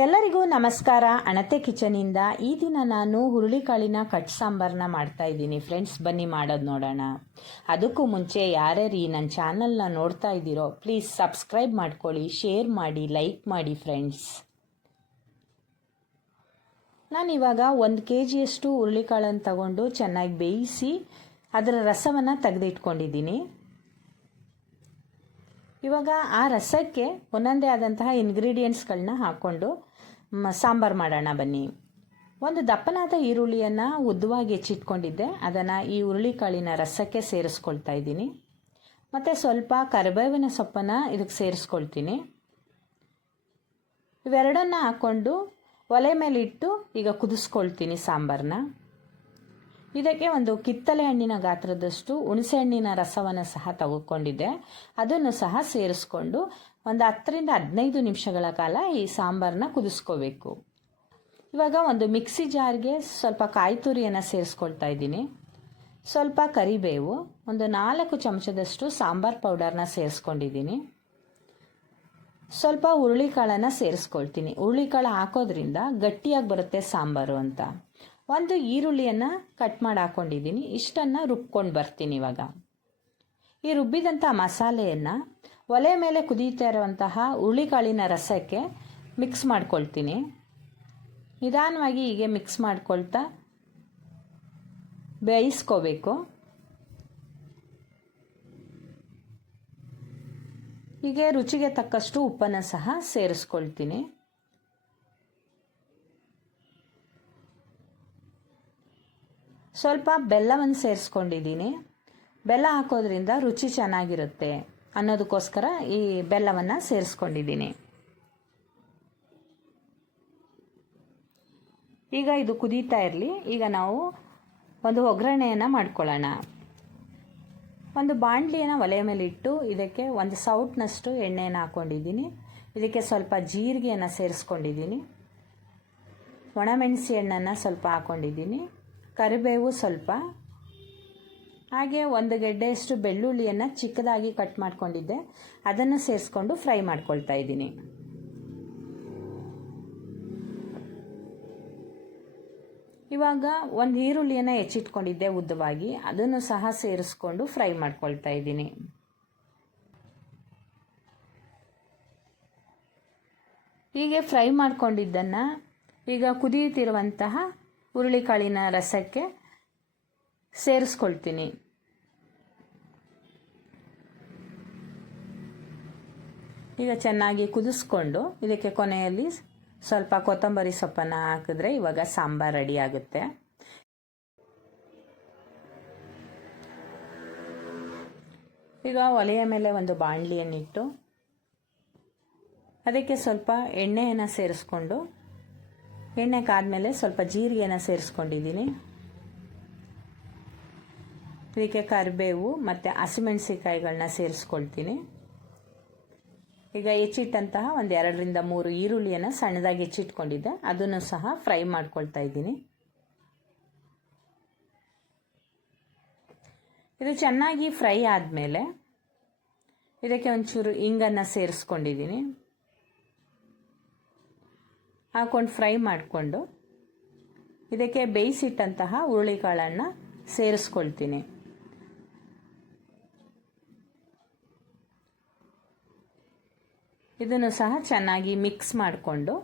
ಎಲ್ಲರಿಗೂ ನಮಸ್ಕಾರ. ಅಣತೆ ಕಿಚನಿಂದ ಈ ದಿನ ನಾನು ಹುರುಳಿಕಾಳಿನ ಕಟ್ ಸಾಂಬಾರನ್ನ ಮಾಡ್ತಾ ಇದ್ದೀನಿ ಫ್ರೆಂಡ್ಸ್. ಬನ್ನಿ ಮಾಡೋದು ನೋಡೋಣ. ಅದಕ್ಕೂ ಮುಂಚೆ ಯಾರ್ಯಾರು ಈ ನನ್ನ ಚಾನಲ್ನ ನೋಡ್ತಾ ಇದ್ದೀರೋ ಪ್ಲೀಸ್ ಸಬ್ಸ್ಕ್ರೈಬ್ ಮಾಡ್ಕೊಳ್ಳಿ, ಶೇರ್ ಮಾಡಿ, ಲೈಕ್ ಮಾಡಿ ಫ್ರೆಂಡ್ಸ್. ನಾನಿವಾಗ 1 kg ಹುರುಳಿಕಾಳನ್ನು ತಗೊಂಡು ಚೆನ್ನಾಗಿ ಬೇಯಿಸಿ ಅದರ ರಸವನ್ನು ತೆಗೆದಿಟ್ಕೊಂಡಿದ್ದೀನಿ. ಇವಾಗ ಆ ರಸಕ್ಕೆ ಒಂದೊಂದೇ ಆದಂತಹ ಇಂಗ್ರೀಡಿಯೆಂಟ್ಸ್ಗಳನ್ನ ಹಾಕ್ಕೊಂಡು ಸಾಂಬಾರು ಮಾಡೋಣ ಬನ್ನಿ. ಒಂದು ದಪ್ಪನಾದ ಈರುಳ್ಳಿಯನ್ನು ಉದ್ದವಾಗಿ ಹೆಚ್ಚಿಟ್ಕೊಂಡಿದ್ದೆ, ಅದನ್ನು ಈ ಹುರುಳಿಕಾಳಿನ ರಸಕ್ಕೆ ಸೇರಿಸ್ಕೊಳ್ತಾ ಇದ್ದೀನಿ. ಮತ್ತು ಸ್ವಲ್ಪ ಕರಿಬೇವಿನ ಸೊಪ್ಪನ್ನು ಇದಕ್ಕೆ ಸೇರಿಸ್ಕೊಳ್ತೀನಿ. ಇವೆರಡನ್ನು ಹಾಕ್ಕೊಂಡು ಒಲೆ ಮೇಲಿಟ್ಟು ಈಗ ಕುದಿಸ್ಕೊಳ್ತೀನಿ ಸಾಂಬಾರನ್ನ. ಇದಕ್ಕೆ ಒಂದು ಕಿತ್ತಳೆ ಹಣ್ಣಿನ ಗಾತ್ರದಷ್ಟು ಹುಣಸೆ ಹಣ್ಣಿನ ರಸವನ್ನು ಸಹ ತೆಗೆದುಕೊಂಡಿದ್ದೆ, ಅದನ್ನು ಸಹ ಸೇರಿಸ್ಕೊಂಡು ಒಂದು 10 ರಿಂದ 15 ನಿಮಿಷಗಳ ಕಾಲ ಈ ಸಾಂಬಾರನ್ನ ಕುದಿಸ್ಕೋಬೇಕು. ಇವಾಗ ಒಂದು ಮಿಕ್ಸಿ ಜಾರ್ಗೆ ಸ್ವಲ್ಪ ಕಾಯಿ ತುರಿಯನ್ನು ಸೇರಿಸ್ಕೊಳ್ತಾ ಇದ್ದೀನಿ. ಸ್ವಲ್ಪ ಕರಿಬೇವು, ಒಂದು 4 ಚಮಚದಷ್ಟು ಸಾಂಬಾರು ಪೌಡರ್ನ ಸೇರಿಸ್ಕೊಂಡಿದ್ದೀನಿ. ಸ್ವಲ್ಪ ಹುರುಳಿಕಾಳನ್ನು ಸೇರಿಸ್ಕೊಳ್ತೀನಿ. ಹುರುಳಿಕಾಳು ಹಾಕೋದ್ರಿಂದ ಗಟ್ಟಿಯಾಗಿ ಬರುತ್ತೆ ಸಾಂಬಾರು ಅಂತ. ಒಂದು ಈರುಳ್ಳಿಯನ್ನು ಕಟ್ ಮಾಡಿ ಹಾಕ್ಕೊಂಡಿದ್ದೀನಿ. ಇಷ್ಟನ್ನು ರುಬ್ಕೊಂಡು ಬರ್ತೀನಿ. ಇವಾಗ ಈ ರುಬ್ಬಿದಂಥ ಮಸಾಲೆಯನ್ನು ಒಲೆ ಮೇಲೆ ಕುದೀತಾ ಇರುವಂತಹ ಹುರುಳಿಕಾಳಿನ ರಸಕ್ಕೆ ಮಿಕ್ಸ್ ಮಾಡ್ಕೊಳ್ತೀನಿ. ನಿಧಾನವಾಗಿ ಹೀಗೆ ಮಿಕ್ಸ್ ಮಾಡ್ಕೊಳ್ತಾ ಬೇಯಿಸ್ಕೋಬೇಕು. ಹೀಗೆ ರುಚಿಗೆ ತಕ್ಕಷ್ಟು ಉಪ್ಪನ್ನು ಸಹ ಸೇರಿಸ್ಕೊಳ್ತೀನಿ. ಸ್ವಲ್ಪ ಬೆಲ್ಲವನ್ನು ಸೇರಿಸ್ಕೊಂಡಿದ್ದೀನಿ. ಬೆಲ್ಲ ಹಾಕೋದ್ರಿಂದ ರುಚಿ ಚೆನ್ನಾಗಿರುತ್ತೆ ಅನ್ನೋದಕ್ಕೋಸ್ಕರ ಈ ಬೆಲ್ಲವನ್ನು ಸೇರಿಸ್ಕೊಂಡಿದ್ದೀನಿ. ಈಗ ಇದು ಕುದೀತಾ ಇರಲಿ. ಈಗ ನಾವು ಒಂದು ಒಗ್ಗರಣೆಯನ್ನು ಮಾಡ್ಕೊಳ್ಳೋಣ. ಒಂದು ಬಾಣಲಿಯನ್ನು ಒಲೆಯ ಮೇಲೆ ಇಟ್ಟು ಇದಕ್ಕೆ ಒಂದು ಸೌಟ್ನಷ್ಟು ಎಣ್ಣೆಯನ್ನು ಹಾಕ್ಕೊಂಡಿದ್ದೀನಿ. ಇದಕ್ಕೆ ಸ್ವಲ್ಪ ಜೀರಿಗೆಯನ್ನು ಸೇರಿಸ್ಕೊಂಡಿದ್ದೀನಿ. ಒಣಮೆಣಸಿ ಹಣ್ಣನ್ನು ಸ್ವಲ್ಪ ಹಾಕ್ಕೊಂಡಿದ್ದೀನಿ. ಕರಿಬೇವು ಸ್ವಲ್ಪ, ಹಾಗೆ 1 ಗೆಡ್ಡೆಯಷ್ಟು ಬೆಳ್ಳುಳ್ಳಿಯನ್ನು ಚಿಕ್ಕದಾಗಿ ಕಟ್ ಮಾಡ್ಕೊಂಡಿದ್ದೆ, ಅದನ್ನು ಸೇರಿಸ್ಕೊಂಡು ಫ್ರೈ ಮಾಡ್ಕೊಳ್ತಾ ಇದ್ದೀನಿ. ಇವಾಗ ಒಂದು ಈರುಳ್ಳಿಯನ್ನು ಹೆಚ್ಚಿಟ್ಕೊಂಡಿದ್ದೆ ಉದ್ದವಾಗಿ, ಅದನ್ನು ಸಹ ಸೇರಿಸ್ಕೊಂಡು ಫ್ರೈ ಮಾಡ್ಕೊಳ್ತಾ ಇದ್ದೀನಿ. ಹೀಗೆ ಫ್ರೈ ಮಾಡ್ಕೊಂಡಿದ್ದನ್ನು ಈಗ ಕುದಿಯುತ್ತಿರುವಂತಹ ಹುರುಳಿಕಾಳಿನ ರಸಕ್ಕೆ ಸೇರಿಸ್ಕೊಳ್ತೀನಿ. ಈಗ ಚೆನ್ನಾಗಿ ಕುದಿಸ್ಕೊಂಡು ಇದಕ್ಕೆ ಕೊನೆಯಲ್ಲಿ ಸ್ವಲ್ಪ ಕೊತ್ತಂಬರಿ ಸೊಪ್ಪನ್ನು ಹಾಕಿದ್ರೆ ಇವಾಗ ಸಾಂಬಾರು ರೆಡಿ ಆಗುತ್ತೆ. ಈಗ ಒಲೆಯ ಮೇಲೆ ಒಂದು ಬಾಣಲಿಯನ್ನಿಟ್ಟು ಅದಕ್ಕೆ ಸ್ವಲ್ಪ ಎಣ್ಣೆಯನ್ನು ಸೇರಿಸ್ಕೊಂಡು, ಎಣ್ಣೆ ಕಾದ್ಮೇಲೆ ಸ್ವಲ್ಪ ಜೀರಿಗೆಯನ್ನು ಸೇರಿಸ್ಕೊಂಡಿದ್ದೀನಿ. ಇದಕ್ಕೆ ಕರಿಬೇವು ಮತ್ತು ಹಸಿಮೆಣಸಿಕಾಯಿಗಳನ್ನ ಸೇರಿಸ್ಕೊಳ್ತೀನಿ. ಈಗ ಹೆಚ್ಚಿಟ್ಟಂತಹ ಒಂದು 2 ರಿಂದ 3 ಈರುಳ್ಳಿಯನ್ನು ಸಣ್ಣದಾಗಿ ಹೆಚ್ಚಿಟ್ಕೊಂಡಿದ್ದೆ, ಅದನ್ನು ಸಹ ಫ್ರೈ ಮಾಡ್ಕೊಳ್ತಾ ಇದ್ದೀನಿ. ಇದು ಚೆನ್ನಾಗಿ ಫ್ರೈ ಆದಮೇಲೆ ಇದಕ್ಕೆ ಒಂಚೂರು ಇಂಗನ್ನು ಸೇರಿಸ್ಕೊಂಡಿದ್ದೀನಿ. ಹಾಕ್ಕೊಂಡು ಫ್ರೈ ಮಾಡಿಕೊಂಡು ಇದಕ್ಕೆ ಬೇಯಿಸಿಟ್ಟಂತಹ ಹುರುಳಿಕಾಳನ್ನು ಸೇರಿಸ್ಕೊಳ್ತೀನಿ. ಇದನ್ನು ಸಹ ಚೆನ್ನಾಗಿ ಮಿಕ್ಸ್ ಮಾಡಿಕೊಂಡು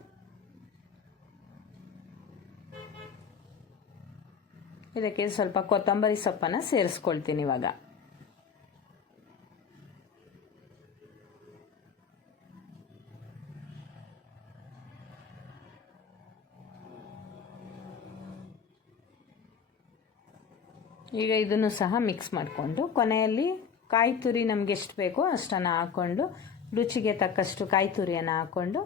ಇದಕ್ಕೆ ಸ್ವಲ್ಪ ಕೊತ್ತಂಬರಿ ಸೊಪ್ಪನ್ನು ಸೇರಿಸ್ಕೊಳ್ತೀನಿ. ಇವಾಗ ಈಗ ಇದನ್ನು ಸಹ ಮಿಕ್ಸ್ ಮಾಡಿಕೊಂಡು ಕೊನೆಯಲ್ಲಿ ಕಾಯಿ ತುರಿ ನಮಗೆ ಎಷ್ಟು ಬೇಕೋ ಅಷ್ಟನ್ನು ಹಾಕ್ಕೊಂಡು ರುಚಿಗೆ ತಕ್ಕಷ್ಟು ಕಾಯಿ ತುರಿಯನ್ನು ಹಾಕ್ಕೊಂಡು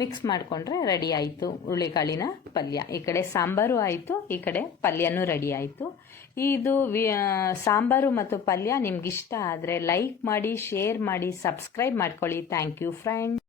ಮಿಕ್ಸ್ ಮಾಡಿಕೊಂಡ್ರೆ ರೆಡಿ ಆಯಿತು ಹುರುಳಿಕಾಳಿನ ಪಲ್ಯ. ಈ ಕಡೆ ಸಾಂಬಾರು ಆಯಿತು, ಈ ಕಡೆ ಪಲ್ಯನೂ ರೆಡಿ ಆಯಿತು. ಇದು ಸಾಂಬಾರು ಮತ್ತು ಪಲ್ಯ ನಿಮ್ಗೆ ಇಷ್ಟ ಆದರೆ ಲೈಕ್ ಮಾಡಿ, ಶೇರ್ ಮಾಡಿ, ಸಬ್ಸ್ಕ್ರೈಬ್ ಮಾಡ್ಕೊಳ್ಳಿ. Thank you friends.